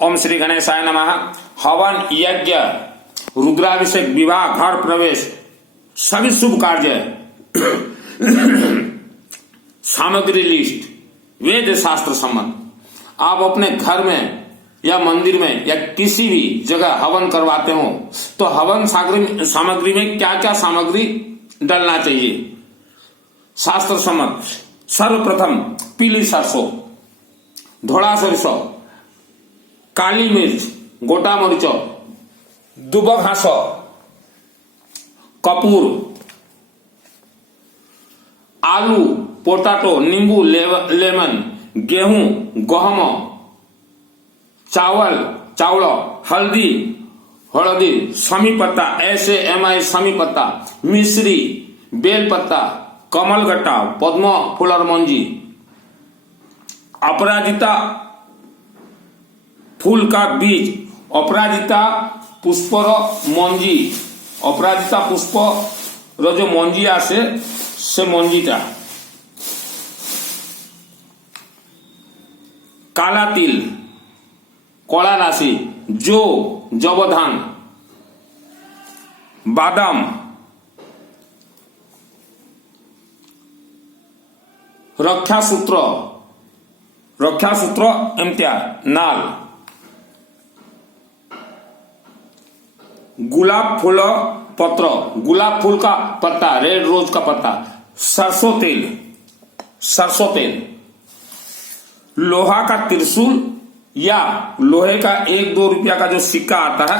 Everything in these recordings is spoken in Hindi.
ओम श्री गणेशाय नमः। हवन, यज्ञ, रुद्राभिषेक, विवाह, घर प्रवेश, सभी शुभ कार्य सामग्री लिस्ट वेद शास्त्र सम्मत। आप अपने घर में या मंदिर में या किसी भी जगह हवन करवाते हो तो हवन सामग्री में क्या क्या सामग्री डालना चाहिए, शास्त्र सम्मत। सर्वप्रथम पीली सरसों, धोड़ा सरसों, काली मिर्च, गोटा मरीच, दुब घास, कपूर, आलू, पोटाटो, नींबू, लेमन, गेहूं, गहम, चावल, हल्दी, समी पत्ता, SAMI समी पत्ता, मिश्री, बेल पत्ता, कमल गट्टा, पद्म फूलर मंजी, अपराजिता फूल का बीज, अपराजिता पुष्पर मंजी, अपराजिता पुष्प जो मंजी आसे से मंजीटा, काला तिल, कला राशि, जवधान, बादाम, रक्षा सूत्र एमत्या नाल, गुलाब फूल पत्र, गुलाब फूल का पत्ता, रेड रोज का पत्ता, सरसों तेल, लोहा का त्रिशूल या लोहे का 1-2 रुपया का जो सिक्का आता है,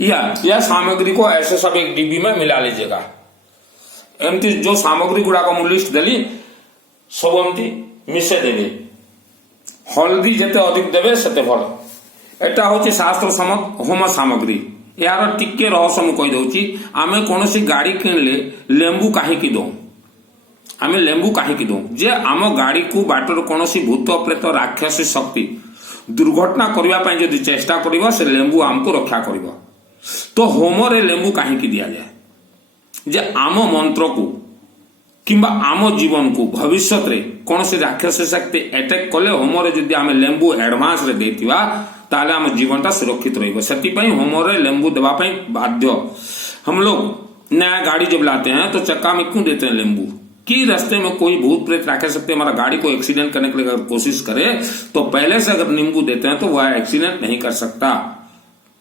यह सामग्री को ऐसे सब एक डिब्बी में मिला लीजिएगा। एमती जो सामग्री गुड़ा को लिस्ट देली सब एमती मिसे देवे। हल्दी जेते अधिक देवे सेते भल। एटा होची शास्त्र सम्मत होम सामग्री। यार टिके रहस्य मु कहि दउची, आमे कोनोसी गाड़ी किनले लेंबू काहेकि दो, आमे लेंबू काहेकि दो जे आम गाड़ी को बाटर कोनोसी भूत प्रेत राक्षसी शक्ति दुर्घटना करबा पई जदि चेष्टा करिवो से लेंबू हमको रक्षा करिवो। तो होम रे लेंबू काहेकि दिया जाए जे आम मंत्र को किंबा आम जीवन को भविष्य रे कौन से राक्षस शक्ति अटैक कले होम रे जदि आमे लेंबू एडवांस रे देतिवा ताले आम जीवनटा सुरक्षित रहिबो। सेति पई होम रे लेंबू देबा पई बाध्य। हम लोग नया गाड़ी जब लाते हैं तो चक्का में क्यों देते हैं लेंबू कि रास्ते में कोई भूत प्रेत राक्षस शक्ति हमारा गाड़ी को एक्सीडेंट करने के लिए अगर कोशिश करे तो पहले से अगर नींबू देते हैं तो वह एक्सीडेंट नहीं कर सकता।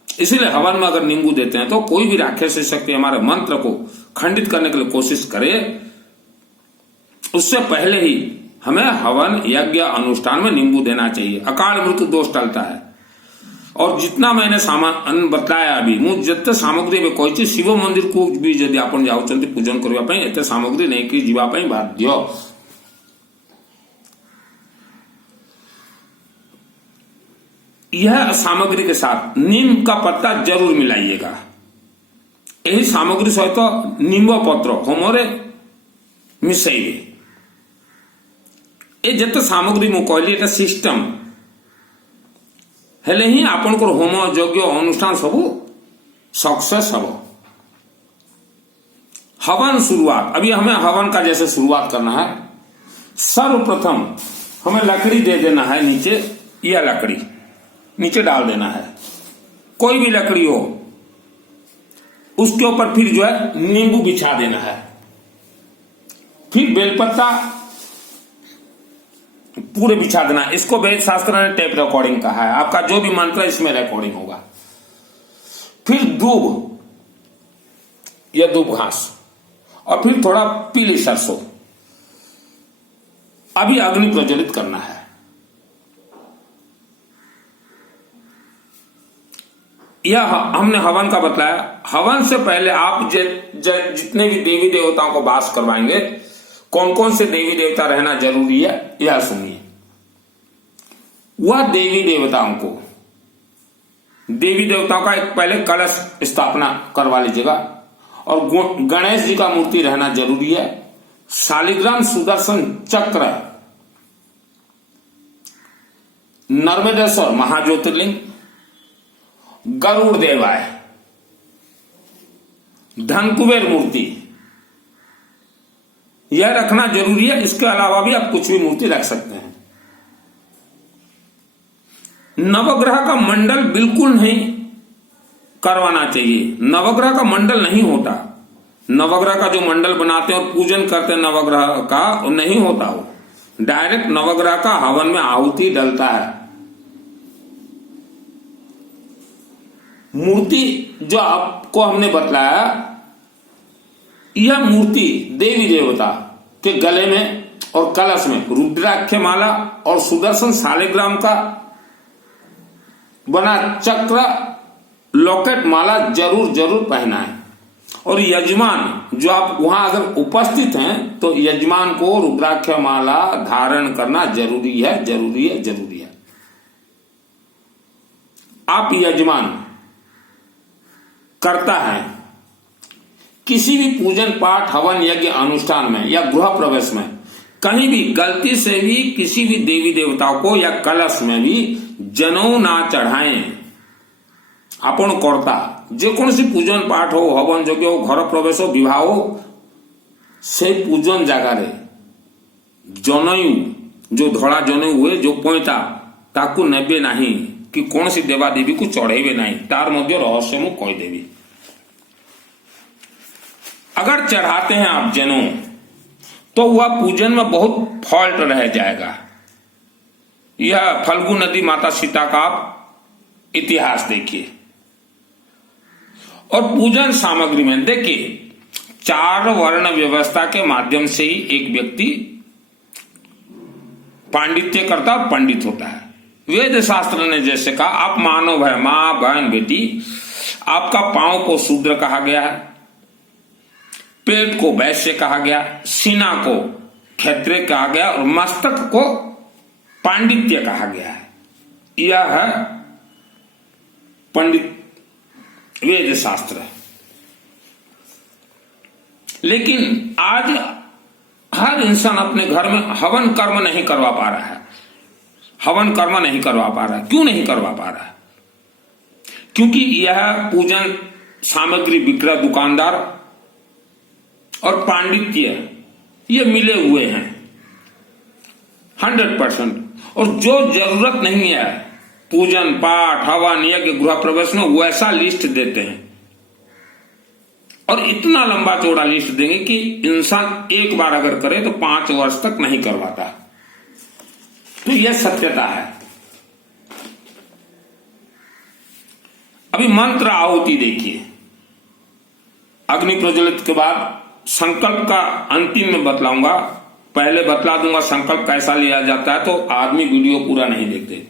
इसीलिए हवन में अगर नींबू देते हैं तो कोई भी राक्षस शक्ति हमारे मंत्र को खंडित करने के लिए कोशिश करे उससे पहले ही हमें हवन यज्ञ अनुष्ठान में नींबू देना चाहिए। अकाल मृत्यु दोष टलता है। और जितना मैंने सामान बताया अभी मु जते सामग्री में कही शिव मंदिर को भी जदि आपण जाउचंती पूजन करबा पई एते सामग्री नहीं कि जीवा पई बाध्य। यह सामग्री के साथ नीम का पत्ता जरूर मिलाइएगा। यही सामग्री सहित नींब पत्र होमरे मिसाइबे। ए जते सामग्री मु कहली एटा सिस्टम हेले ही आपन को होम यज्ञ अनुष्ठान सब सक्सेस हबो। हवन शुरुआत, अभी हमें हवन का जैसे शुरुआत करना है। सर्वप्रथम हमें लकड़ी दे देना है नीचे, यह लकड़ी नीचे डाल देना है, कोई भी लकड़ी हो। उसके ऊपर फिर जो है नींबू बिछा देना है, फिर बेलपत्ता पूरे बिछा देना। इसको वेद शास्त्र ने टेप रिकॉर्डिंग कहा है। आपका जो भी मंत्र है इसमें रिकॉर्डिंग होगा। फिर दूब या दूब घास और फिर थोड़ा पीली सरसों। अभी अग्नि प्रज्वलित करना है। यह हमने हवन का बताया। हवन से पहले आप जितने भी देवी देवताओं को वास करवाएंगे, कौन कौन से देवी देवता रहना जरूरी है यह सुनिए। वह देवी देवताओं का एक पहले कलश स्थापना करवा लीजिएगा और गणेश जी का मूर्ति रहना जरूरी है। शालिग्राम सुदर्शन चक्र, नर्मदेश्वर महाज्योतिर्लिंग, गरुड़ देवाय, धनकुबेर मूर्ति यह रखना जरूरी है। इसके अलावा भी आप कुछ भी मूर्ति रख सकते हैं। नवग्रह का मंडल बिल्कुल नहीं करवाना चाहिए। नवग्रह का मंडल नहीं होता। नवग्रह का जो मंडल बनाते हैं और पूजन करते हैं नवग्रह का, नहीं होता वो। डायरेक्ट नवग्रह का हवन में आहुति डलता है। मूर्ति जो आपको हमने बतलाया, यह मूर्ति देवी देवता के गले में और कलश में रुद्राक्ष माला और सुदर्शन शालिग्राम का बना चक्र लॉकेट माला जरूर जरूर पहना है। और यजमान जो आप वहां अगर उपस्थित हैं तो यजमान को रुद्राक्ष माला धारण करना जरूरी है, जरूरी है, जरूरी है। आप यजमान करता है किसी भी पूजन पाठ हवन यज्ञ अनुष्ठान में या गृह प्रवेश में कहीं भी गलती से भी किसी भी देवी देवताओं को या कलश में भी जनेऊ ना चढ़ाएं। आपण कर्ता जेकोसी पूजन पाठ हो, हवन यज्ञ हो, घर प्रवेश हो, विवाह हो, से पूजन जगार जनेऊ जो धड़ा जनेऊ हुए जो पैंता ताकू नेबे नहीं कि कौन सी देवादेवी को चढ़ेबे नहीं। तार मध्य रहस्य मु कहीदेवी। अगर चढ़ाते हैं आप जनेऊ तो वह पूजन में बहुत फॉल्ट रह जाएगा। यह फल्गु नदी माता सीता का आप इतिहास देखिए। और पूजन सामग्री में देखिए 4 वर्ण व्यवस्था के माध्यम से ही एक व्यक्ति पांडित्य करता और पंडित होता है। वेद शास्त्र ने जैसे कहा, आप मानव है, मां बहन बेटी, आपका पांव को शूद्र कहा गया है, पेट को वैश्य कहा गया, सीना को क्षत्रिय कहा गया और मस्तक को पांडित्य कहा गया है। यह है पंडित वेद शास्त्र है। लेकिन आज हर इंसान अपने घर में हवन कर्म नहीं करवा पा रहा है। हवन कर्म नहीं करवा पा रहा है। क्यों नहीं करवा पा रहा है? क्योंकि यह पूजन सामग्री विक्रय दुकानदार और पांडित्य ये मिले हुए हैं 100%। और जो जरूरत नहीं है पूजन पाठ हवन यज्ञ गृह प्रवेश में वैसा लिस्ट देते हैं और इतना लंबा चौड़ा लिस्ट देंगे कि इंसान एक बार अगर करे तो 5 वर्ष तक नहीं करवाता। तो यह सत्यता है। अभी मंत्र आहुति देखिए। अग्नि प्रज्वलित के बाद संकल्प का अंतिम में बतलाऊंगा। पहले बतला दूंगा संकल्प कैसा लिया जाता है, तो आदमी वीडियो पूरा नहीं देखते।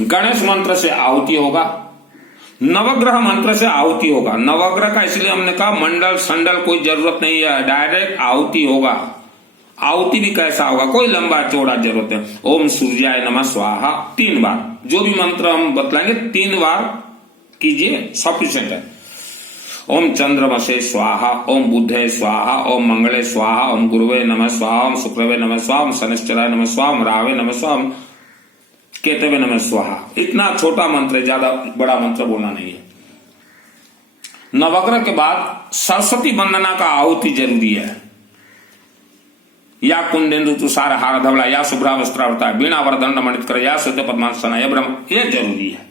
गणेश मंत्र से आहुति होगा, नवग्रह मंत्र से आहुति होगा। नवग्रह का इसलिए हमने कहा मंडल संडल कोई जरूरत नहीं है, डायरेक्ट आहुति होगा। आहुति भी कैसा होगा, कोई लंबा चौड़ा जरूरत है। ओम सूर्याय नमः स्वाहा 3 बार। जो भी मंत्र हम बतलाएंगे 3 बार कीजिए, सफिशिएंट है। ओम चंद्रमसे स्वाहा, ओम बुद्धे स्वाहा, ओम मंगले स्वाहा, ओम गुरुवे नमः स्वाहा, ओम शुक्रवे नमः स्वाहा, ओम शनिश्चराय नमः स्वाहा, ओम राहवे नमः स्वाहा, ओम केतवे नमः स्वाहा। इतना छोटा मंत्र है, ज्यादा बड़ा मंत्र बोलना नहीं है। नवग्रह के बाद सरस्वती वंदना का आहुति जरूरी है। या कुंडेन्दु तुषार हार धवला, या शुभ्रा वस्त्रावृता, बीणा वरदंड मंडित कर, या शुद्ध पद्मासना, यह ब्रह्म, यह जरूरी है।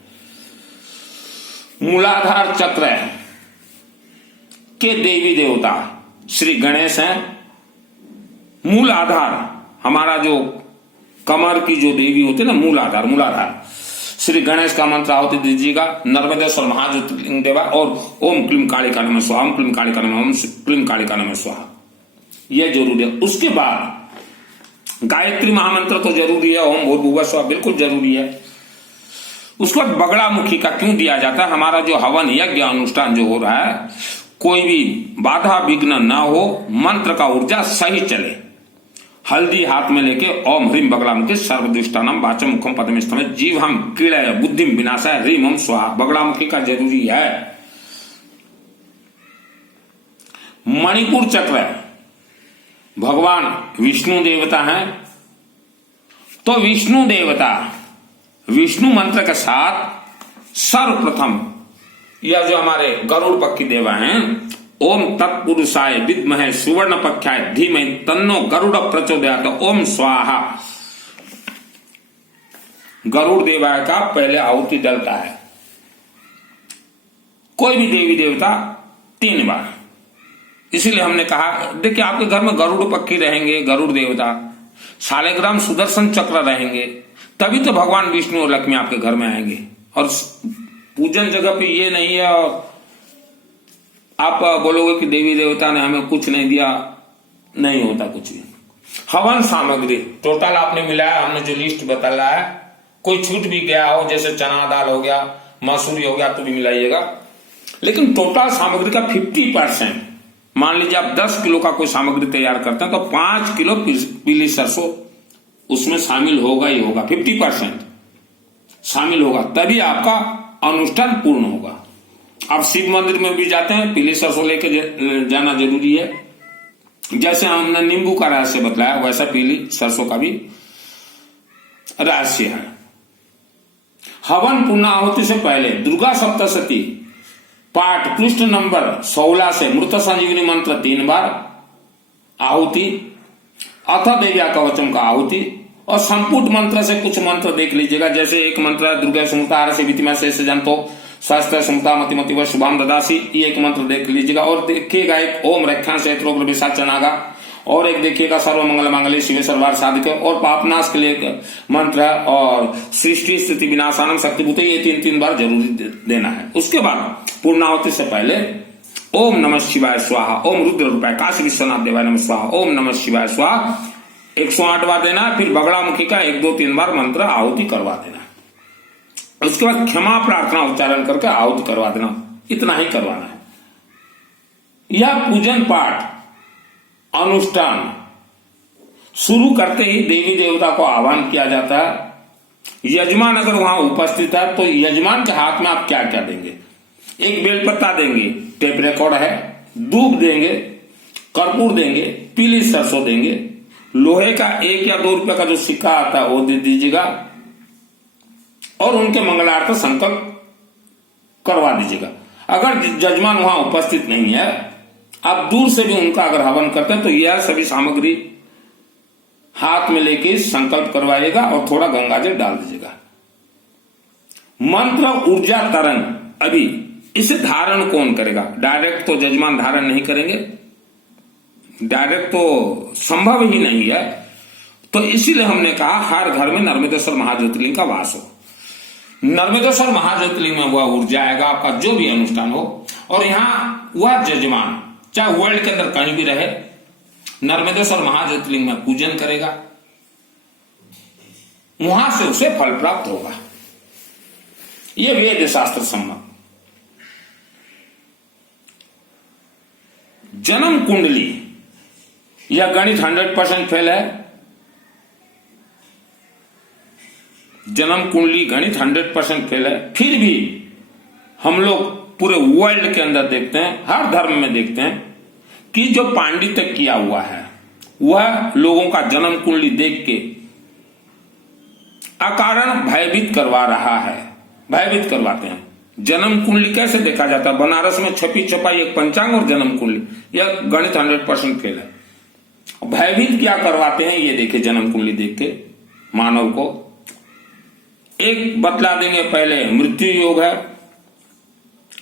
मूलाधार चक्र के देवी देवता श्री गणेश हैं। मूल आधार हमारा जो कमर की जो देवी होती है ना, मूलाधार श्री गणेश का मंत्र आहुति दीजिएगा। नर्मदेश्वर महाज्योतिर्लिंग देवा और ओम क्लीम कालिका नमः स्वाहा, ओम क्लीम कालिका नमः, ओम क्लीम कालिका नमः स्वाहा, यह जरूरी है। उसके बाद गायत्री महामंत्र तो जरूरी है, ओम भूर्भुवः स्वः बिल्कुल जरूरी है। उसके बाद बगड़ामुखी का क्यों दिया जाता है? हमारा जो हवन यज्ञ अनुष्ठान जो हो रहा है, कोई भी बाधा विघ्न ना हो, मंत्र का ऊर्जा सही चले। हल्दी हाथ में लेके ओम ह्रीम बगड़ामुखी सर्वदुष्टानाम वाचम मुखम पदम स्तमे जीव हम क्रीड़ाय बुद्धिम विनाशाय ह्रीम ओम स्वाहा, बगड़ामुखी का जरूरी है। मणिपुर चक्र भगवान विष्णु देवता हैं, तो विष्णु देवता विष्णु मंत्र के साथ सर्वप्रथम यह जो हमारे गरुड़ पक्षी देवा हैं, ओम तत्पुरुषाय विद्महे सुवर्ण पक्षाय धीमहि तन्नो गरुड़ प्रचोदयात्, ओम स्वाहा। गरुड़ देवा का पहले आहुति डलता है। कोई भी देवी देवता 3 बार। इसीलिए हमने कहा, देखिए आपके घर में गरुड़ पक्षी रहेंगे, गरुड़ देवता, शालिग्राम सुदर्शन चक्र रहेंगे, तभी तो भगवान विष्णु और लक्ष्मी आपके घर में आएंगे। और पूजन जगह पे ये नहीं है और आप बोलोगे कि देवी देवता ने हमें कुछ नहीं दिया, नहीं होता कुछ भी। हवन सामग्री टोटल आपने मिलाया, हमने जो लिस्ट बताया है, कोई छूट भी गया हो जैसे चना दाल हो गया, मसूरी हो गया तो भी मिलाइएगा, लेकिन टोटल सामग्री का 50%, मान लीजिए आप 10 किलो का कोई सामग्री तैयार करते हैं तो 5 किलो पीली सरसों उसमें शामिल होगा ही होगा। 50% शामिल होगा, तभी आपका अनुष्ठान पूर्ण होगा। आप शिव मंदिर में भी जाते हैं, पीली सरसों लेके जाना जरूरी है। जैसे हमने नींबू का रहस्य बतलाया, वैसा पीली सरसों का भी रहस्य है। हवन पूर्णाहुति से पहले दुर्गा सप्तशती पाठ पृष्ठ नंबर 16 से मृत संजीवनी मंत्र 3 बार आहुति, अथ देव्या कवचम का आहुति, और संपुट मंत्र से कुछ मंत्र देख लीजिएगा। जैसे एक मंत्र है दुर्गा समुतार से वितिमा से जंतो स्वास्थ्य समुता मति मति व शुभम ददासी, ये एक मंत्र देख लीजिएगा। और देखिएगा एक ओम रक्षा से विशाच नागा, और एक देखिएगा सर्व मंगल मांगल्ये शिवे सर्वार्थ साधिके, और पापनाश के लिए मंत्र है, और सृष्टि स्थिति विनाशानम शक्तिभूते, ये 3 बार जरूरी देना है। उसके बाद पूर्णाहुति से पहले ओम नमः शिवाय स्वाहा, ओम रुद्र रूपाय काशी विश्वनाथ देवाय नमः स्वाहा, ओम नमः शिवाय स्वाहा 108 बार देना। फिर बगड़ामुखी का 1 2 3 बार मंत्र आहुति करवा देना। उसके बाद क्षमा प्रार्थना उच्चारण करके आहुति करवा देना। इतना ही करवाना है। यह पूजन पाठ अनुष्ठान शुरू करते ही देवी देवता को आह्वान किया जाता है। यजमान अगर वहां उपस्थित है तो यजमान के हाथ में आप क्या क्या देंगे? एक बेलपत्ता देंगे, टेप रिकॉर्ड है, दूध देंगे, कर्पूर देंगे, पीली सरसों देंगे, लोहे का 1 या 2 रुपए का जो सिक्का आता है वो दे दीजिएगा, और उनके मंगलार्थ संकल्प करवा दीजिएगा। अगर जजमान वहां उपस्थित नहीं है, आप दूर से भी उनका अगर हवन करते हैं तो यह सभी सामग्री हाथ में लेके संकल्प करवाइएगा और थोड़ा गंगाजल डाल दीजिएगा। मंत्र ऊर्जा तरंग, अभी इसे धारण कौन करेगा? डायरेक्ट तो जजमान धारण नहीं करेंगे, डायरेक्ट तो संभव ही नहीं है। तो इसीलिए हमने कहा हर घर में नर्मदेश्वर महाज्योतिर्लिंग का वास हो। नर्मदेश्वर महाज्योतिर्लिंग में वह ऊर्जा आएगा आपका जो भी अनुष्ठान हो, और यहाँ वह जजमान चाहे वर्ल्ड के अंदर कहीं भी रहे, नर्मदेश्वर महाज्योतिर्लिंग में पूजन करेगा, वहां से उसे फल प्राप्त होगा। यह वेद शास्त्र सम्मत। जन्म कुंडली, यह गणित 100% फेल है। जन्म कुंडली गणित 100% फेल है। फिर भी हम लोग पूरे वर्ल्ड के अंदर देखते हैं, हर धर्म में देखते हैं कि जो पांडित्य किया हुआ है वह लोगों का जन्म कुंडली देख के अकारण भयभीत करवा रहा है, भयभीत करवाते हैं। जन्म कुंडली कैसे देखा जाता है? बनारस में छपी छपाई एक पंचांग और जन्म कुंडली, यह गणित 100% फेल है। भयभीत क्या करवाते हैं ये देखिए, जन्म कुंडली देख के मानव को एक बतला देंगे, पहले मृत्यु योग है,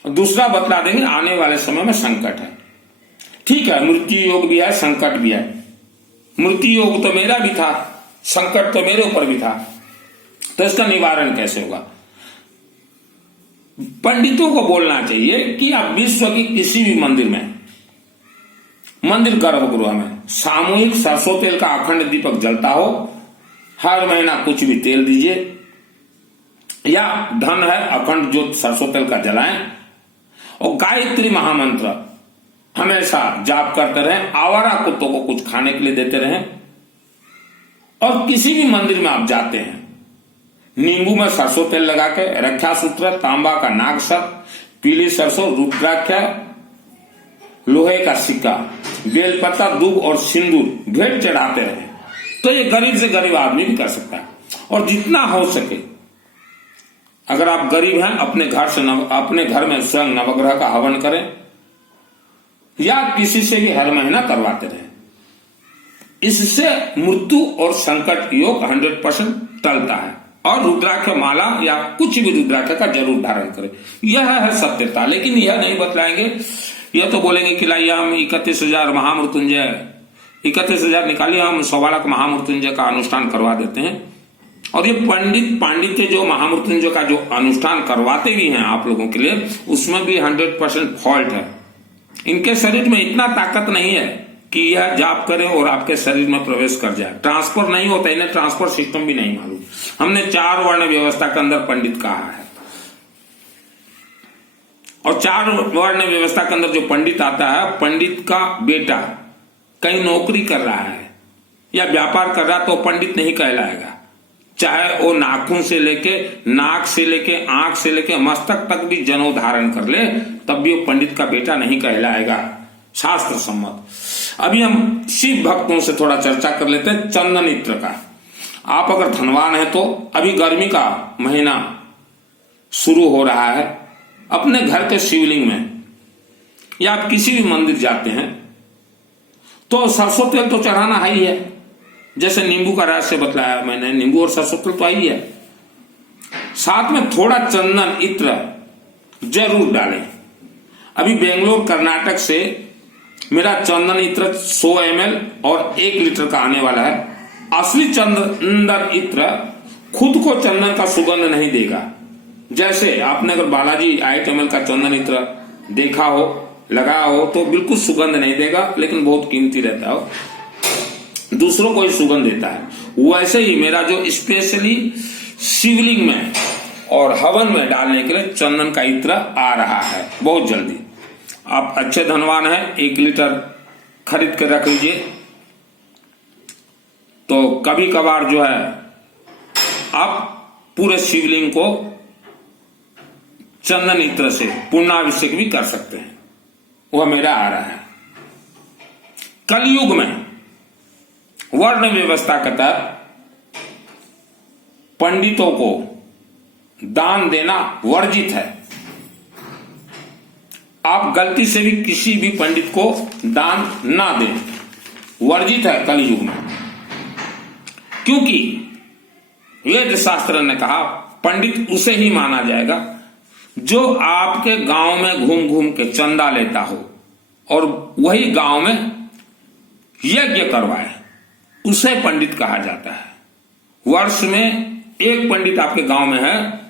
दूसरा बतला देंगे आने वाले समय में संकट है। ठीक है, मृत्यु योग भी है, संकट भी है। मृत्यु योग तो मेरा भी था, संकट तो मेरे ऊपर भी था, तो इसका निवारण कैसे होगा? पंडितों को बोलना चाहिए कि आप विश्व की किसी भी मंदिर में, मंदिर गर्भगृह में सामूहिक सरसों तेल का अखंड दीपक जलता हो, हर महीना कुछ भी तेल दीजिए, या धन है अखंड ज्योत सरसों तेल का जलाएं, और गायत्री महामंत्र हमेशा जाप करते रहें, आवारा कुत्तों को कुछ खाने के लिए देते रहें। और किसी भी मंदिर में आप जाते हैं, नींबू में सरसों तेल लगा के, रक्षा सूत्र, तांबा का नाग सर्प, पीली सरसों, रुद्राक्ष, लोहे का सिक्का, बेलपत्ता, दूब और सिंदूर भेंट चढ़ाते रहे। तो ये गरीब से गरीब आदमी भी कर सकता है। और जितना हो सके, अगर आप गरीब हैं, अपने घर से अपने घर में स्वयं नवग्रह का हवन करें, या किसी से भी हर महीना करवाते रहे। इससे मृत्यु और संकट योग 100% टलता है। और रुद्राक्ष माला या कुछ भी रुद्राक्ष का जरूर धारण करें। यह है सत्यता। लेकिन यह नहीं बतलाएंगे, यह तो बोलेंगे कि लाइए हम 31,000 महामृत्युंजय 31,000 निकालिए, हम 100 लाख महामृत्युंजय का अनुष्ठान करवा देते हैं। और ये पंडित पांडित्य जो महामृत्युंजय का जो अनुष्ठान करवाते भी हैं आप लोगों के लिए, उसमें भी 100% फॉल्ट है। इनके शरीर में इतना ताकत नहीं है कि यह जाप करें और आपके शरीर में प्रवेश कर जाए। ट्रांसफर नहीं होता, इन्हें ट्रांसफर सिस्टम भी नहीं मालूम। हमने 4 वर्ण व्यवस्था के अंदर पंडित कहा है, और 4 वर्ण व्यवस्था के अंदर जो पंडित आता है, पंडित का बेटा कहीं नौकरी कर रहा है या व्यापार कर रहा है तो पंडित नहीं कहलाएगा। चाहे वो नाखून से लेके, नाक से लेके, आंख से लेके मस्तक तक भी जनेऊ धारण कर ले, तब भी वो पंडित का बेटा नहीं कहलाएगा, शास्त्र सम्मत। अभी हम शिव भक्तों से थोड़ा चर्चा कर लेते हैं चंदन इत्र का। आप अगर धनवान है तो अभी गर्मी का महीना शुरू हो रहा है, अपने घर के शिवलिंग में या आप किसी भी मंदिर जाते हैं तो सरसों तेल तो चढ़ाना है ही है। जैसे नींबू का रहस्य बतलाया मैंने, नींबू और सरसों तेल तो ही है। साथ में थोड़ा चंदन इत्र जरूर डालें। अभी बेंगलोर कर्नाटक से मेरा चंदन इत्र 100 ml और 1 लीटर का आने वाला है। असली चंदन इत्र खुद को चंदन का सुगंध नहीं देगा। जैसे आपने अगर बालाजी 8 ml का चंदन इत्र देखा हो, लगा हो, तो बिल्कुल सुगंध नहीं देगा, लेकिन बहुत कीमती रहता हो, दूसरों को ही सुगंध देता है। वैसे ही मेरा जो स्पेशली शिवलिंग में और हवन में डालने के लिए चंदन का इत्र आ रहा है बहुत जल्दी। आप अच्छे धनवान हैं, 1 लीटर खरीद के रख लीजिए। तो कभी कभार जो है आप पूरे शिवलिंग को चंदन इत्र से पुण्याभिषेक भी कर सकते हैं। वह मेरा आ रहा है। कलयुग में वर्ण व्यवस्था के तहत पंडितों को दान देना वर्जित है। आप गलती से भी किसी भी पंडित को दान ना दें, वर्जित है कलयुग में। क्योंकि वेद शास्त्र ने कहा पंडित उसे ही माना जाएगा जो आपके गांव में घूम घूम के चंदा लेता हो और वही गांव में यज्ञ करवाए, उसे पंडित कहा जाता है। वर्ष में एक पंडित आपके गांव में है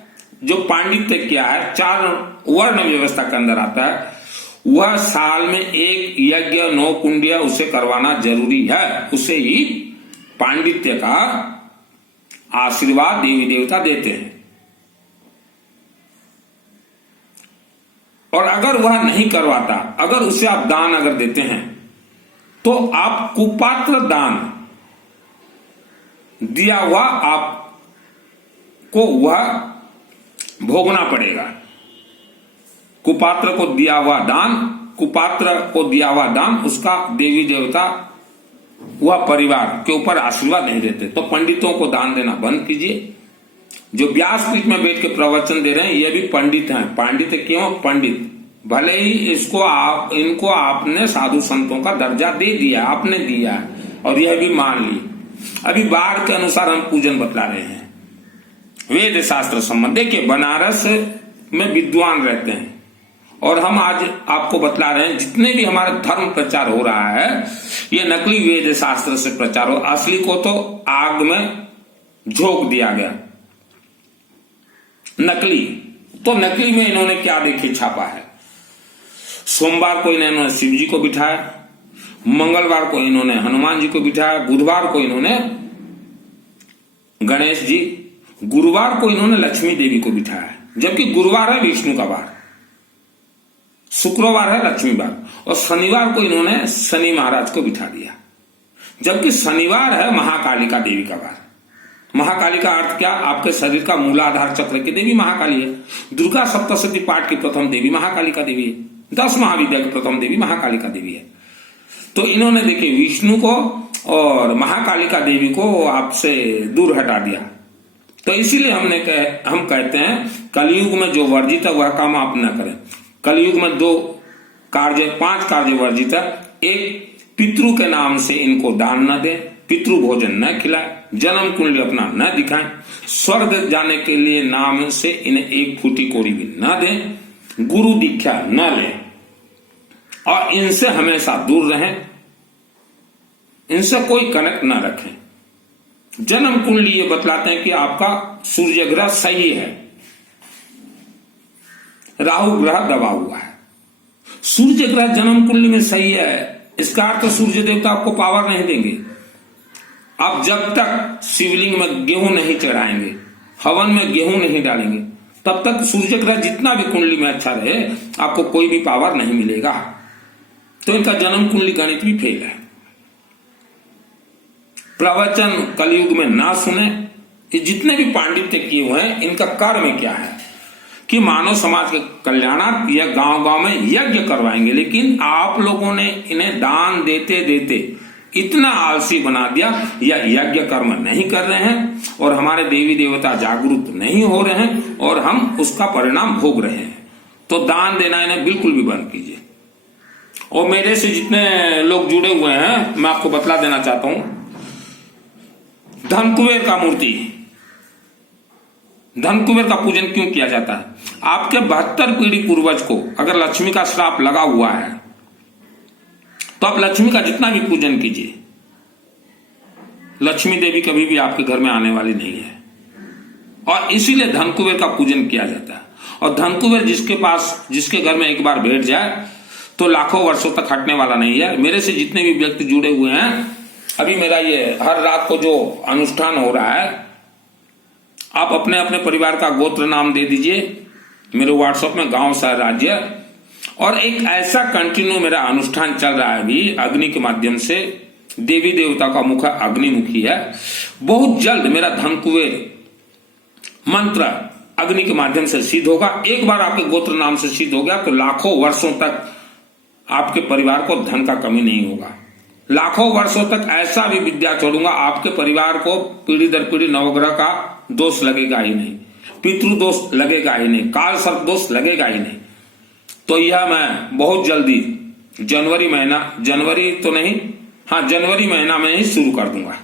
जो पांडित्य किया है, 4 वर्ण व्यवस्था के अंदर आता है, वह साल में 1 यज्ञ 9 कुंडिया उसे करवाना जरूरी है। उसे ही पांडित्य का आशीर्वाद देवी देवता देते हैं। और अगर वह नहीं करवाता, अगर उसे आप दान अगर देते हैं तो आप कुपात्र दान दिया हुआ आपको वह भोगना पड़ेगा। कुपात्र को दिया हुआ दान, कुपात्र को दिया हुआ दान उसका देवी देवता वह परिवार के ऊपर आशीर्वाद नहीं देते। तो पंडितों को दान देना बंद कीजिए। जो व्यासपीठ में बैठ के प्रवचन दे रहे हैं ये भी पंडित हैं। पांडित्य क्यों? पंडित। भले ही इनको आपने साधु संतों का दर्जा दे दिया, आपने दिया और यह भी मान ली। अभी बार के अनुसार हम पूजन बतला रहे हैं, वेद शास्त्र संबंध। देखिए बनारस में विद्वान रहते हैं और हम आज आपको बतला रहे हैं जितने भी हमारा धर्म प्रचार हो रहा है ये नकली वेद शास्त्र से प्रचार हो। असली को तो आग में झोंक दिया गया। नकली तो नकली में इन्होंने क्या देखी छापा है। सोमवार को इन्होंने शिव जी को बिठाया, मंगलवार को इन्होंने हनुमान जी को बिठाया, बुधवार को इन्होंने गणेश जी, गुरुवार को इन्होंने लक्ष्मी देवी को बिठाया, जबकि गुरुवार है विष्णु का वार, शुक्रवार है लक्ष्मी वार, और शनिवार को इन्होंने शनि महाराज को बिठा दिया, जबकि शनिवार है महाकालिका देवी का वार। महाकाली का अर्थ क्या? आपके शरीर का मूलाधार चक्र की देवी महाकाली है। दुर्गा सप्तशती पाठ की प्रथम देवी महाकालिका देवी है। 10 महाविद्या की प्रथम देवी महाकालिका देवी है। तो इन्होंने देखिए विष्णु को और महाकालिका देवी को आपसे दूर हटा दिया। तो इसीलिए हम कहते हैं कलयुग में जो वर्जित है वह काम आप न करें। कलयुग में 5 कार्य वर्जित है। एक, पितृ के नाम से इनको दान न दें। पितृ भोजन न खिलाएं, जन्म कुंडली अपना न दिखाएं, स्वर्ग जाने के लिए नाम से इन्हें एक फूटी कोड़ी भी न दें, गुरु दीक्षा न लें और इनसे हमेशा दूर रहें, इनसे कोई कनेक्ट न रखें। जन्म कुंडली ये बतलाते हैं कि आपका सूर्य ग्रह सही है, राहु ग्रह दबा हुआ है। सूर्य ग्रह जन्म कुंडली में सही है, इसका अर्थ सूर्य देवता आपको पावर नहीं देंगे। आप जब तक शिवलिंग में गेहूं नहीं चढ़ाएंगे, हवन में गेहूं नहीं डालेंगे, तब तक सूर्य ग्रह जितना भी कुंडली में अच्छा रहे आपको कोई भी पावर नहीं मिलेगा। तो इनका जन्म कुंडली गणित भी फेल है। प्रवचन कलयुग में ना सुने, कि जितने भी पांडित्य किए हुए हैं इनका कर्म क्या है कि मानव समाज के कल्याणार्थ या गांव गांव में यज्ञ करवाएंगे, लेकिन आप लोगों ने इन्हें दान देते देते इतना आलसी बना दिया, या यज्ञ कर्म नहीं कर रहे हैं और हमारे देवी देवता जागरूक नहीं हो रहे हैं और हम उसका परिणाम भोग रहे हैं। तो दान देना इन्हें बिल्कुल भी बंद कीजिए। और मेरे से जितने लोग जुड़े हुए हैं मैं आपको बतला देना चाहता हूं, धन कुबेर का मूर्ति, धन कुबेर का पूजन क्यों किया जाता है? आपके 72 पीढ़ी पूर्वज को अगर लक्ष्मी का श्राप लगा हुआ है तो आप लक्ष्मी का जितना भी पूजन कीजिए, लक्ष्मी देवी कभी भी आपके घर में आने वाली नहीं है। और इसीलिए धन कुबेर का पूजन किया जाता है। और धन कुबेर जिसके घर में एक बार बैठ जाए तो लाखों वर्षों तक हटने वाला नहीं है। मेरे से जितने भी व्यक्ति जुड़े हुए हैं, अभी मेरा ये हर रात को जो अनुष्ठान हो रहा है, आप अपने अपने परिवार का गोत्र नाम दे दीजिए मेरे व्हाट्सएप में, गांव शहर राज्य, और एक ऐसा कंटिन्यू मेरा अनुष्ठान चल रहा है अभी अग्नि के माध्यम से। देवी देवता का मुख अग्निमुखी है। बहुत जल्द मेरा धन कुबेर मंत्र अग्नि के माध्यम से सिद्ध होगा। एक बार आपके गोत्र नाम से सिद्ध हो गया तो लाखों वर्षों तक आपके परिवार को धन का कमी नहीं होगा। लाखों वर्षों तक ऐसा भी विद्या छोड़ूंगा, आपके परिवार को पीढ़ी दर पीढ़ी नवग्रह का दोष लगेगा ही नहीं, पितृ दोष लगेगा ही नहीं, काल सर्प दोष लगेगा ही नहीं। तो यह मैं बहुत जल्दी जनवरी महीना में ही शुरू कर दूंगा।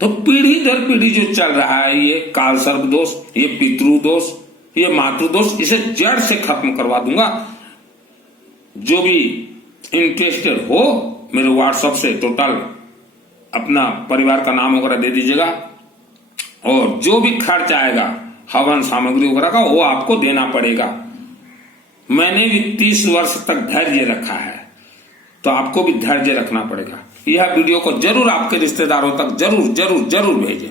तो पीढ़ी दर पीढ़ी जो चल रहा है ये काल सर्प दोष, ये पितृ दोष, ये मातृ दोष, इसे जड़ से खत्म करवा दूंगा। जो भी इंटरेस्टेड हो मेरे व्हाट्सएप से टोटल अपना परिवार का नाम वगैरह दे दीजिएगा, और जो भी खर्च आएगा हवन सामग्री वगैरह का वो आपको देना पड़ेगा। मैंने भी 30 वर्ष तक धैर्य रखा है, तो आपको भी धैर्य रखना पड़ेगा। यह वीडियो को जरूर आपके रिश्तेदारों तक जरूर जरूर जरूर भेजें।